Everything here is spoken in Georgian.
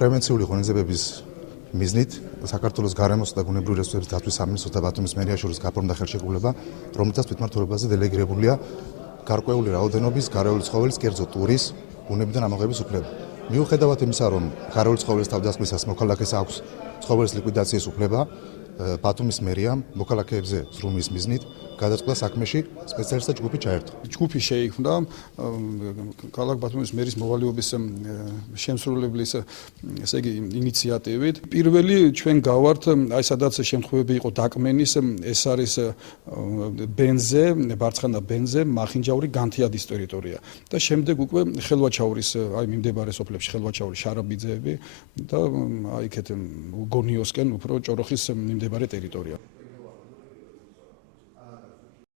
პრევენციული ღონისძიებების მიზნით საქართველოს გარემოსა და ბუნებრივი რესურსების დაცვის სამინისტროს და ბათუმის მერიის შორის გაფორმდა ხელშეკრულება, რომელთაც თვითმმართველობაზე დელეგირებულია გარკვეული რაოდენობის გარეული ცხოველის, კერძო ტურის, ბუნებიდან ამოღების უფლება. მიუხედავად იმისა, რომ გარეული ცხოველის თავდასხმისას მოქალაქეს აქვს ცხოველის ლიკვიდაციის უფლება, ბათუმის მერიამ მოქალაქეებზე ზრუნვის მიზნით გადაწყვეტა საქმეში სპეციალისტთა ჯგუფი ჩაერთო. ჯგუფი შეიქმნა ქალაქ ბათუმის მერის მოვალეობის შემსრულებლის ესე იგი ინიციატივით. პირველი ჩვენ გავართ, აი სადაც შემთხვევები იყო დაკმენის, ეს არის ბენზე, ბარცხანა ბენზე, მახინჯაური განთიადის ტერიტორია. და შემდეგ უკვე ხელვაჩაურის, აი მიმდებარე სოფლებში ხელვაჩაურის შარაბიძეები და აი იქეთ გონიოსკენ უფრო ჭოროხის მიმდებარე ტერიტორია.